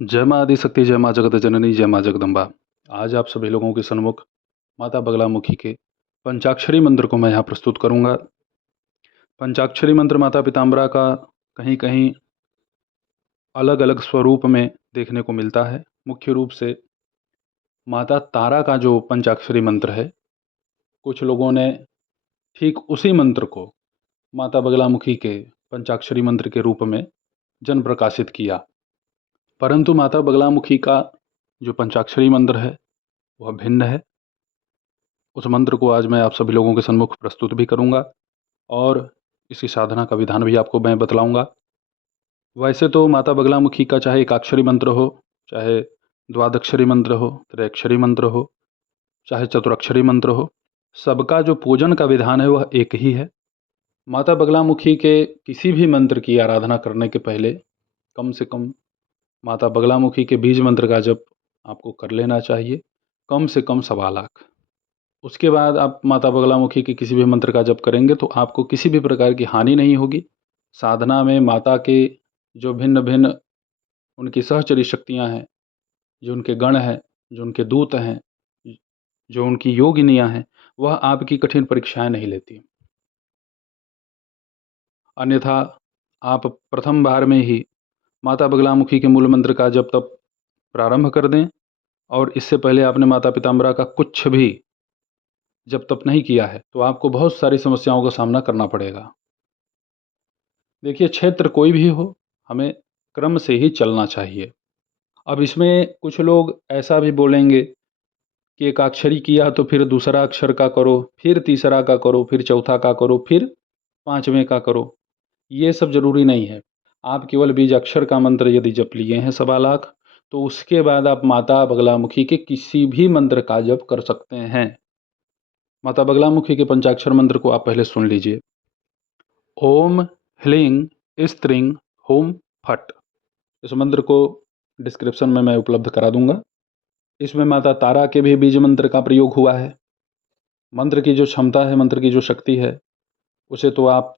जय माँ आदिशक्ति, जय माँ जगत जननी, जय माँ जगदम्बा। आज आप सभी लोगों के सन्मुख माता बगलामुखी के पंचाक्षरी मंत्र को मैं यहाँ प्रस्तुत करूँगा। पंचाक्षरी मंत्र माता पीताम्बरा का कहीं कहीं अलग अलग स्वरूप में देखने को मिलता है। मुख्य रूप से माता तारा का जो पंचाक्षरी मंत्र है, कुछ लोगों ने ठीक उसी मंत्र को माता बगलामुखी के पंचाक्षरी मंत्र के रूप में जन प्रकाशित किया। परंतु माता बगलामुखी का जो पंचाक्षरी मंत्र है वह भिन्न है। उस मंत्र को आज मैं आप सभी लोगों के सन्मुख प्रस्तुत भी करूंगा और इसकी साधना का विधान भी आपको मैं बतलाऊंगा। वैसे तो माता बगलामुखी का चाहे एकाक्षरी मंत्र हो, चाहे द्वादक्षरी मंत्र हो, त्रयाक्षरी मंत्र हो, चाहे चतुरक्षरी मंत्र हो, सबका जो पूजन का विधान है वह एक ही है। माता बगलामुखी के किसी भी मंत्र की आराधना करने के पहले कम से कम माता बगलामुखी के बीज मंत्र का जप आपको कर लेना चाहिए, कम से कम 1.25 लाख। उसके बाद आप माता बगलामुखी के किसी भी मंत्र का जप करेंगे तो आपको किसी भी प्रकार की हानि नहीं होगी। साधना में माता के जो भिन्न भिन्न उनकी सहचरी शक्तियाँ हैं, जो उनके गण हैं, जो उनके दूत हैं, जो उनकी योगिनियाँ हैं, वह आपकी कठिन परीक्षाएं नहीं लेती। अन्यथा आप प्रथम बार में ही माता बगलामुखी के मूल मंत्र का जप तप प्रारंभ कर दें और इससे पहले आपने माता पीताम्बरा का कुछ भी जब तप नहीं किया है तो आपको बहुत सारी समस्याओं का सामना करना पड़ेगा। देखिए, क्षेत्र कोई भी हो, हमें क्रम से ही चलना चाहिए। अब इसमें कुछ लोग ऐसा भी बोलेंगे कि एक अक्षरी किया तो फिर दूसरा अक्षर का करो, फिर तीसरा का करो, फिर चौथा का करो, फिर पांचवें का करो। ये सब जरूरी नहीं है। आप केवल बीज अक्षर का मंत्र यदि जप लिए हैं 1.25 लाख, तो उसके बाद आप माता बगलामुखी के किसी भी मंत्र का जप कर सकते हैं। माता बगलामुखी के पंचाक्षर मंत्र को आप पहले सुन लीजिए। ओम ह्लीं स्त्रीं हुम फट। इस मंत्र को डिस्क्रिप्शन में मैं उपलब्ध करा दूंगा। इसमें माता तारा के भी बीज मंत्र का प्रयोग हुआ है। मंत्र की जो क्षमता है, मंत्र की जो शक्ति है, उसे तो आप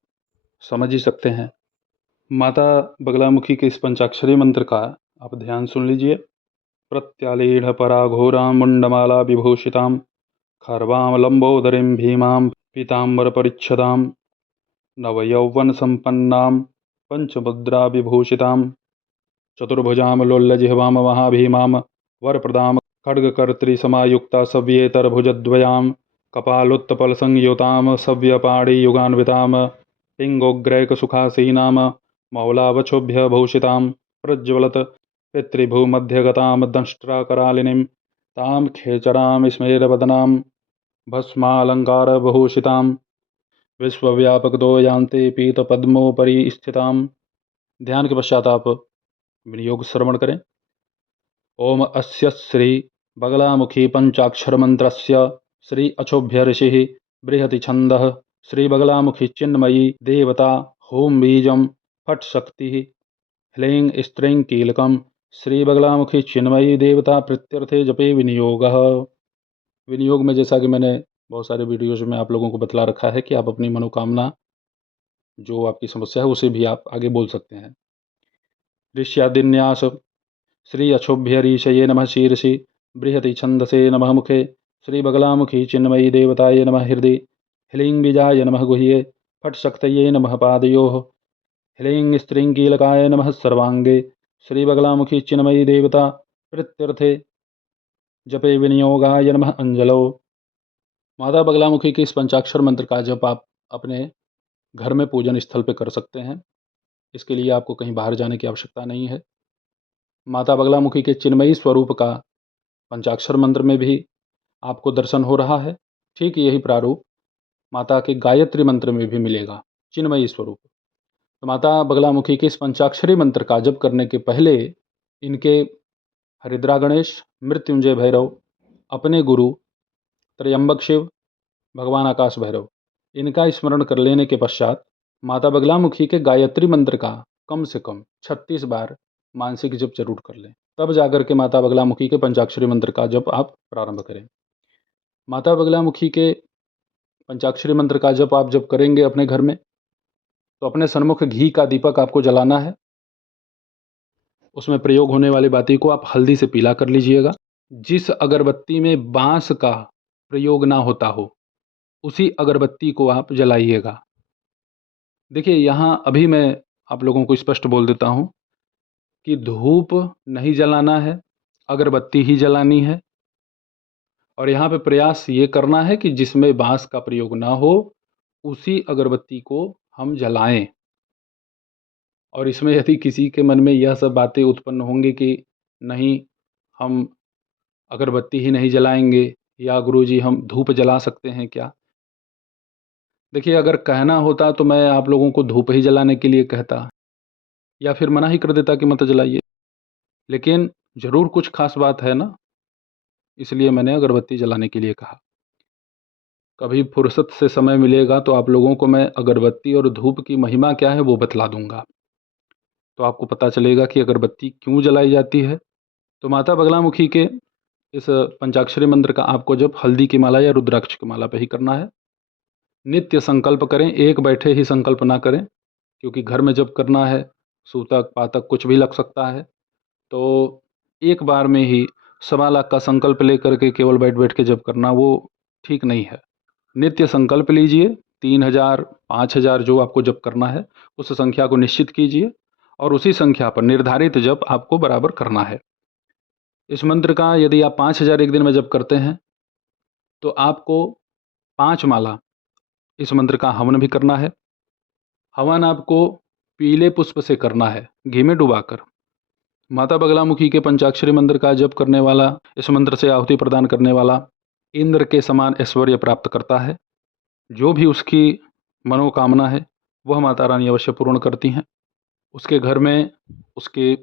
समझ ही सकते हैं। माता बगलामुखी के इस पंचाक्षरी मंत्र का आप ध्यान सुन लीजिए। प्रत्यालीढ़ पराघोरां मुंडमाला विभूषितां खर्वां लंबोदरीं भीमां पीताम्बर परिच्छदां नवयौवन संपन्नां पंचमुद्रा विभूषितां चतुर्भुजां लोल्लजिह्वां महाभीमां वरप्रदां खड्गकर्त्री सव्येतरभुजद्वयां कपालोत्पलसंयुतां सव्यपाणियुगान्वितां पिङ्गोग्रैकसुखासीनां मौलावचोभ्यभूषितां प्रज्वलत पितृभूमध्यगतां दंष्ट्राकरालिनीं तां खेचरां स्मेरवदनां भस्मालङ्कारभूषितां विश्वव्यापकतो यान्ते पीतपद्मोपरि स्थितां। ध्यान के पश्चात आप विनियोग श्रवण करें। ओम अस्य श्री बगलामुखी पंचाक्षर मंत्रस्य श्री अक्षोभ्य ऋषि बृहति छंदः श्री बगलामुखी चिन्मयी देवता होम बीजम फट शक्ति ह्लीं स्त्रीं कीलकम श्री बगलामुखी चिन्मयी देवता प्रत्यर्थे जपे विनियोगः। विनियोग में जैसा कि मैंने बहुत सारे वीडियोज में आप लोगों को बतला रखा है कि आप अपनी मनोकामना, जो आपकी समस्या है, उसे भी आप आगे बोल सकते हैं। ऋष्यादिन्यास श्री अक्षोभ्यरीशये नमः शीर्षि बृहति छंदसे नमः मुखे श्री बगलामुखी चिन्मयी देवताय नमः हृदि ह्लीं बीजाय नमः गुह्ये फट शक्तये नमः पादयोः ह्लीं स्त्रीं कीलकाय नमः सर्वांगे श्री बगलामुखी चिन्मयी देवता प्रत्यर्थे जपे विनियोगाय नमः अंजलो। माता बगलामुखी के इस पंचाक्षर मंत्र का जप आप अपने घर में पूजन स्थल पर कर सकते हैं। इसके लिए आपको कहीं बाहर जाने की आवश्यकता नहीं है। माता बगलामुखी के चिन्मयी स्वरूप का पंचाक्षर मंत्र में भी आपको दर्शन हो रहा है। ठीक यही प्रारूप माता के गायत्री मंत्र में भी मिलेगा, चिन्मयी स्वरूप। तो माता बगलामुखी के इस पंचाक्षरी मंत्र का जप करने के पहले इनके हरिद्रा गणेश, मृत्युंजय भैरव, अपने गुरु त्रयंबक शिव, भगवान आकाश भैरव, इनका स्मरण कर लेने के पश्चात माता बगलामुखी के गायत्री मंत्र का कम से कम 36 बार मानसिक जप जरूर कर लें। तब जाकर के माता बगलामुखी के पंचाक्षरी मंत्र का जप आप प्रारंभ करें। माता बगलामुखी के पंचाक्षरी मंत्र का जप आप जब करेंगे अपने घर में, तो अपने सन्मुख घी का दीपक आपको जलाना है। उसमें प्रयोग होने वाली बाती को आप हल्दी से पीला कर लीजिएगा। जिस अगरबत्ती में बांस का प्रयोग ना होता हो उसी अगरबत्ती को आप जलाइएगा। देखिए यहाँ अभी मैं आप लोगों को स्पष्ट बोल देता हूँ कि धूप नहीं जलाना है, अगरबत्ती ही जलानी है। और यहाँ पे प्रयास ये करना है कि जिसमें बांस का प्रयोग ना हो उसी अगरबत्ती को हम जलाएं। और इसमें यदि किसी के मन में यह सब बातें उत्पन्न होंगी कि नहीं, हम अगरबत्ती ही नहीं जलाएंगे, या गुरुजी हम धूप जला सकते हैं क्या? देखिए अगर कहना होता तो मैं आप लोगों को धूप ही जलाने के लिए कहता, या फिर मना ही कर देता कि मत जलाइए। लेकिन ज़रूर कुछ खास बात है ना, इसलिए मैंने अगरबत्ती जलाने के लिए कहा। कभी फुर्सत से समय मिलेगा तो आप लोगों को मैं अगरबत्ती और धूप की महिमा क्या है वो बतला दूंगा। तो आपको पता चलेगा कि अगरबत्ती क्यों जलाई जाती है। तो माता बगलामुखी के इस पंचाक्षरी मंत्र का आपको जब हल्दी की माला या रुद्राक्ष की माला पे ही करना है। नित्य संकल्प करें, एक बैठे ही संकल्प ना करें, क्योंकि घर में जब करना है सूतक पातक कुछ भी लग सकता है। तो एक बार में ही 1.25 लाख का संकल्प लेकर के केवल बैठ बैठ के जब करना वो ठीक नहीं है। नित्य संकल्प लीजिए, 3000 5000 जो आपको जप करना है उस संख्या को निश्चित कीजिए और उसी संख्या पर निर्धारित जप आपको बराबर करना है। इस मंत्र का यदि आप 5000 एक दिन में जप करते हैं तो आपको 5 माला इस मंत्र का हवन भी करना है। हवन आपको पीले पुष्प से करना है, घी में डुबाकर। माता बगलामुखी के पंचाक्षरी मंत्र का जप करने वाला, इस मंत्र से आहुति प्रदान करने वाला इंद्र के समान ऐश्वर्य प्राप्त करता है। जो भी उसकी मनोकामना है वह माता रानी अवश्य पूर्ण करती हैं। उसके घर में, उसके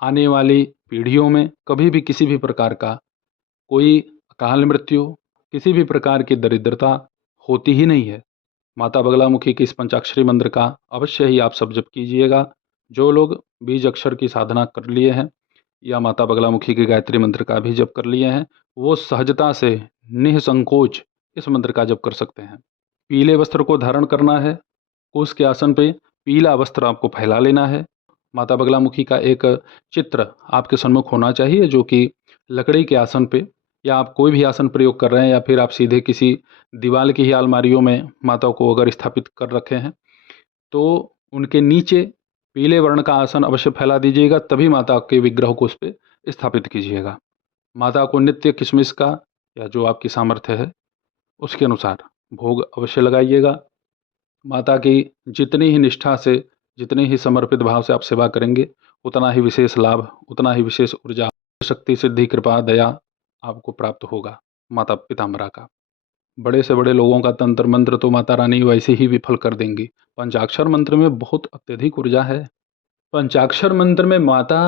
आने वाली पीढ़ियों में कभी भी किसी भी प्रकार का कोई अकाल मृत्यु, किसी भी प्रकार की दरिद्रता होती ही नहीं है। माता बगलामुखी के इस पंचाक्षरी मंत्र का अवश्य ही आप सब जप कीजिएगा। जो लोग बीज अक्षर की साधना कर लिए हैं या माता बगलामुखी के गायत्री मंत्र का भी जप कर लिए हैं, वो सहजता से निःसंकोच इस मंत्र का जप कर सकते हैं। पीले वस्त्र को धारण करना है, कुश के आसन पे पीला वस्त्र आपको फैला लेना है। माता बगलामुखी का एक चित्र आपके सम्मुख होना चाहिए, जो कि लकड़ी के आसन पे, या आप कोई भी आसन प्रयोग कर रहे हैं या फिर आप सीधे किसी दीवार की ही अलमारियों में माता को अगर स्थापित कर रखे हैं तो उनके नीचे पीले वर्ण का आसन अवश्य फैला दीजिएगा, तभी माता के विग्रह को उस पर स्थापित कीजिएगा। माता को नित्य किशमिश का या जो आपकी सामर्थ्य है उसके अनुसार भोग अवश्य लगाइएगा। माता की जितनी ही निष्ठा से, जितनी ही समर्पित भाव से आप सेवा करेंगे उतना ही विशेष लाभ, उतना ही विशेष ऊर्जा, शक्ति, सिद्धि, कृपा, दया आपको प्राप्त होगा माता पिताम्बरा का। बड़े से बड़े लोगों का तंत्र मंत्र तो माता रानी वैसे ही विफल कर देंगी। पंचाक्षर मंत्र में बहुत अत्यधिक ऊर्जा है। पंचाक्षर मंत्र में माता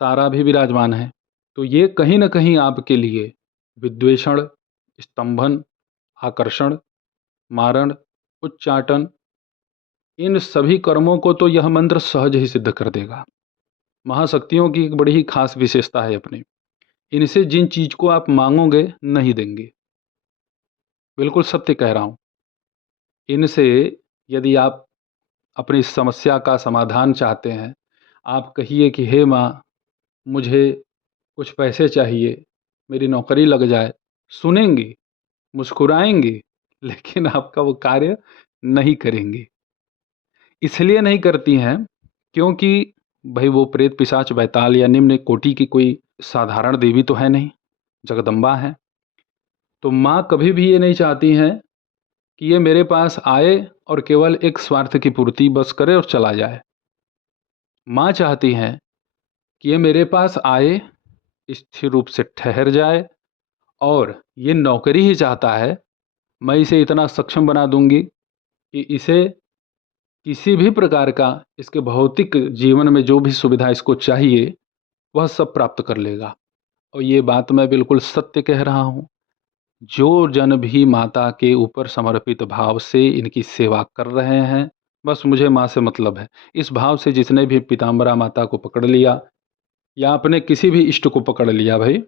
तारा भी विराजमान है। तो ये कहीं ना कहीं आपके लिए विद्वेषण, स्तंभन, आकर्षण, मारण, उच्चाटन, इन सभी कर्मों को तो यह मंत्र सहज ही सिद्ध कर देगा। महाशक्तियों की एक बड़ी ही खास विशेषता है अपनी, इनसे जिन चीज को आप मांगोगे नहीं देंगे। बिल्कुल सत्य कह रहा हूं। इनसे यदि आप अपनी समस्या का समाधान चाहते हैं, आप कहिए कि हे माँ, मुझे कुछ पैसे चाहिए, मेरी नौकरी लग जाए, सुनेंगी, मुस्कुराएंगी, लेकिन आपका वो कार्य नहीं करेंगी। इसलिए नहीं करती हैं क्योंकि भाई वो प्रेत पिशाच बैताल या निम्न कोटि की कोई साधारण देवी तो है नहीं, जगदम्बा है। तो माँ कभी भी ये नहीं चाहती हैं कि ये मेरे पास आए और केवल एक स्वार्थ की पूर्ति बस करे और चला जाए। माँ चाहती हैं कि ये मेरे पास आए, स्थिर रूप से ठहर जाए, और ये नौकरी ही चाहता है। मैं इसे इतना सक्षम बना दूंगी कि इसे किसी भी प्रकार का, इसके भौतिक जीवन में जो भी सुविधा इसको चाहिए वह सब प्राप्त कर लेगा। और ये बात मैं बिल्कुल सत्य कह रहा हूँ। जो जन भी माता के ऊपर समर्पित भाव से इनकी सेवा कर रहे हैं, बस मुझे माँ से मतलब है, इस भाव से जिसने भी पीताम्बरा माता को पकड़ लिया या अपने किसी भी इष्ट को पकड़ लिया भाई,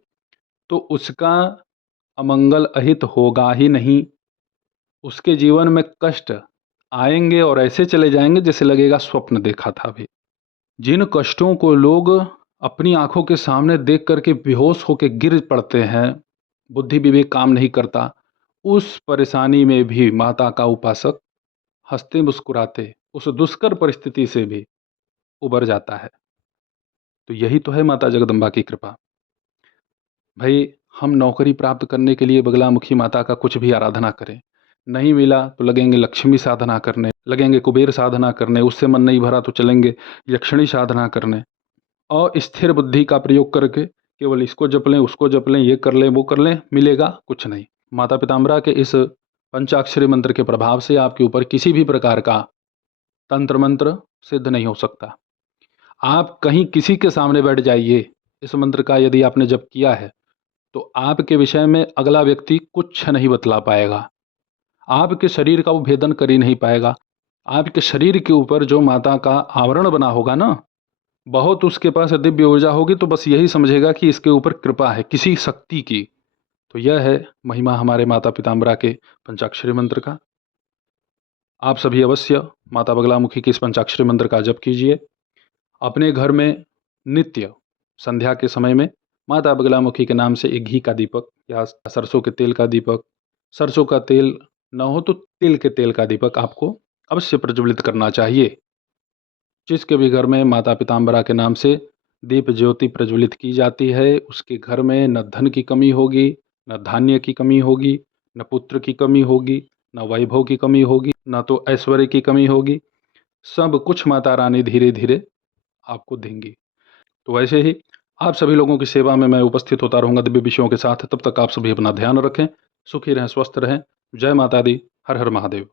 तो उसका अमंगल अहित होगा ही नहीं। उसके जीवन में कष्ट आएंगे और ऐसे चले जाएंगे जैसे लगेगा स्वप्न देखा था। भी जिन कष्टों को लोग अपनी आंखों के सामने देख करके बेहोश होकर गिर पड़ते हैं, बुद्धि विवेक काम नहीं करता, उस परेशानी में भी माता का उपासक हंसते मुस्कुराते उस दुष्कर परिस्थिति से भी उबर जाता है। तो यही तो है माता जगदम्बा की कृपा। भाई, हम नौकरी प्राप्त करने के लिए बगलामुखी माता का कुछ भी आराधना करें, नहीं मिला तो लगेंगे लक्ष्मी साधना करने, लगेंगे कुबेर साधना करने, उससे मन नहीं भरा तो चलेंगे यक्षिणी साधना करने, और स्थिर बुद्धि का प्रयोग करके केवल इसको जप लें, उसको जप लें, ये कर लें, वो कर लें, मिलेगा कुछ नहीं। माता पिताम्बरा के इस पंचाक्षरी मंत्र के प्रभाव से आपके ऊपर किसी भी प्रकार का तंत्र मंत्र सिद्ध नहीं हो सकता। आप कहीं किसी के सामने बैठ जाइए, इस मंत्र का यदि आपने जप किया है तो आपके विषय में अगला व्यक्ति कुछ नहीं बतला पाएगा, आपके शरीर का वो भेदन कर ही नहीं पाएगा। आपके शरीर के ऊपर जो माता का आवरण बना होगा ना, बहुत उसके पास दिव्य ऊर्जा होगी, तो बस यही समझेगा कि इसके ऊपर कृपा है किसी शक्ति की। तो यह है महिमा हमारे माता पिताम्बरा के पंचाक्षरी मंत्र का। आप सभी अवश्य माता बगलामुखी के इस पंचाक्षरी मंत्र का जप कीजिए। अपने घर में नित्य संध्या के समय में माता बगलामुखी के नाम से एक घी का दीपक या सरसों के तेल का दीपक, सरसों का तेल न हो तो तिल के तेल का दीपक आपको अवश्य प्रज्वलित करना चाहिए। जिसके भी घर में माता पिताम्बरा के नाम से दीप ज्योति प्रज्वलित की जाती है, उसके घर में न धन की कमी होगी, न धान्य की कमी होगी, न पुत्र की कमी होगी, न वैभव की कमी होगी, न तो ऐश्वर्य की कमी होगी। सब कुछ माता रानी धीरे धीरे आपको देंगी। तो वैसे ही आप सभी लोगों की सेवा में मैं उपस्थित होता रहूँगा दिव्य विषयों के साथ। तब तक आप सभी अपना ध्यान रखें, सुखी रहें, स्वस्थ रहें। जय माता दी। हर हर महादेव।